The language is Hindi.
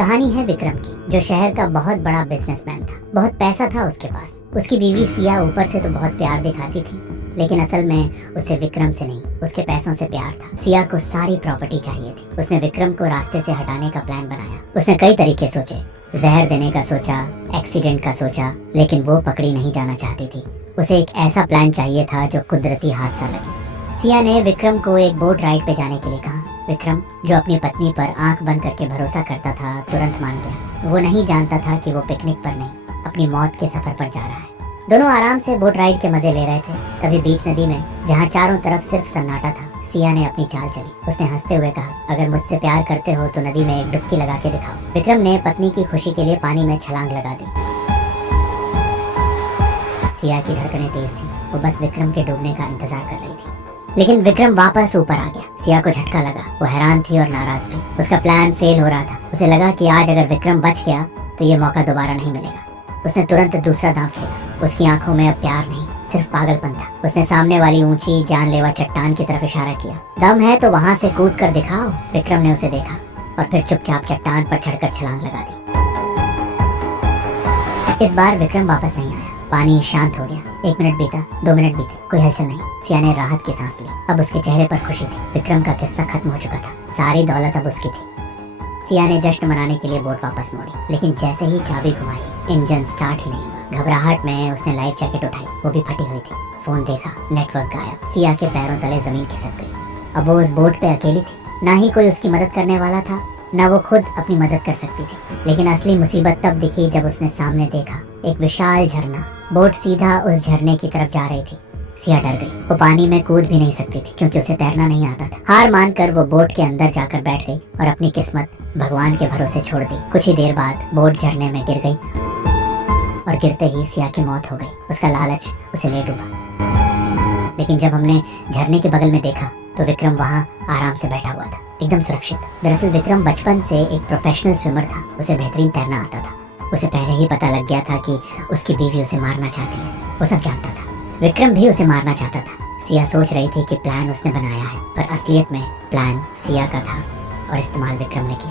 कहानी है विक्रम की, जो शहर का बहुत बड़ा बिजनेसमैन था। बहुत पैसा था उसके पास। उसकी बीवी सिया ऊपर से तो बहुत प्यार दिखाती थी, लेकिन असल में उसे विक्रम से नहीं, उसके पैसों से प्यार था। सिया को सारी प्रॉपर्टी चाहिए थी। उसने विक्रम को रास्ते से हटाने का प्लान बनाया। उसने कई तरीके सोचे, जहर देने का सोचा, एक्सीडेंट का सोचा, लेकिन वो पकड़ी नहीं जाना चाहती थी। उसे एक ऐसा प्लान चाहिए था जो कुदरती हादसा लगे। सिया ने विक्रम को एक बोट राइड पे जाने के लिए कहा। विक्रम, जो अपनी पत्नी पर आंख बंद करके भरोसा करता था, तुरंत मान गया। वो नहीं जानता था कि वो पिकनिक पर नहीं, अपनी मौत के सफर पर जा रहा है। दोनों आराम से बोट राइड के मजे ले रहे थे। तभी बीच नदी में, जहाँ चारों तरफ सिर्फ सन्नाटा था, सिया ने अपनी चाल चली। उसने हंसते हुए कहा, अगर मुझसे प्यार करते हो तो नदी में एक डुबकी लगा के दिखाओ। विक्रम ने पत्नी की खुशी के लिए पानी में छलांग लगा दी। सिया की धड़कनें तेज थी। वो बस विक्रम के डूबने का इंतजार कर रही थी, लेकिन विक्रम वापस ऊपर आ गया। सिया को झटका लगा। वो हैरान थी और नाराज भी। उसका प्लान फेल हो रहा था। उसे लगा कि आज अगर विक्रम बच गया तो ये मौका दोबारा नहीं मिलेगा। उसने तुरंत दूसरा दांव खेला। उसकी आंखों में अब प्यार नहीं, सिर्फ पागलपन था। उसने सामने वाली ऊंची जानलेवा चट्टान की तरफ इशारा किया। दम है तो वहां से कूद कर दिखाओ। विक्रम ने उसे देखा और फिर चुपचाप चट्टान पर चढ़कर छलांग लगा दी। इस बार विक्रम वापस नहीं आया। पानी शांत हो गया। 1 मिनट बीता, 2 मिनट बीते, कोई हलचल नहीं। सिया ने राहत की सांस ली। अब उसके चेहरे पर खुशी थी। विक्रम का किस्सा खत्म हो चुका था। सारी दौलत अब उसकी थी। सिया ने जश्न मनाने के लिए बोट वापस मोड़ी, लेकिन जैसे ही चाबी घुमाई, इंजन स्टार्ट ही नहीं हुआ। घबराहट में उसने लाइफ जैकेट उठाई, वो भी फटी हुई थी। फोन देखा, नेटवर्क गायब। सिया के पैरों तले जमीन खिसक गई। अब वो उस बोट पे अकेली थी। ना ही कोई उसकी मदद करने वाला था, ना वो खुद अपनी मदद कर सकती थी। लेकिन असली मुसीबत तब दिखी जब उसने सामने देखा, एक विशाल झरना। बोट सीधा उस झरने की तरफ जा रही थी। सिया डर गई। वो पानी में कूद भी नहीं सकती थी, क्योंकि उसे तैरना नहीं आता था। हार मानकर वो बोट के अंदर जाकर बैठ गई और अपनी किस्मत भगवान के भरोसे छोड़ दी। कुछ ही देर बाद बोट झरने में गिर गई और गिरते ही सिया की मौत हो गई। उसका लालच उसे ले डूबा। लेकिन जब हमने झरने के बगल में देखा तो विक्रम वहाँ आराम से बैठा हुआ था, एकदम सुरक्षित। दरअसल विक्रम बचपन से एक प्रोफेशनल स्विमर था। उसे बेहतरीन तैरना आता था। उसे पहले ही पता लग गया था कि उसकी बीवी उसे मारना चाहती है। वो सब जानता था। विक्रम भी उसे मारना चाहता था। सिया सोच रही थी कि प्लान उसने बनाया है, पर असलियत में प्लान सिया का था और इस्तेमाल विक्रम ने किया।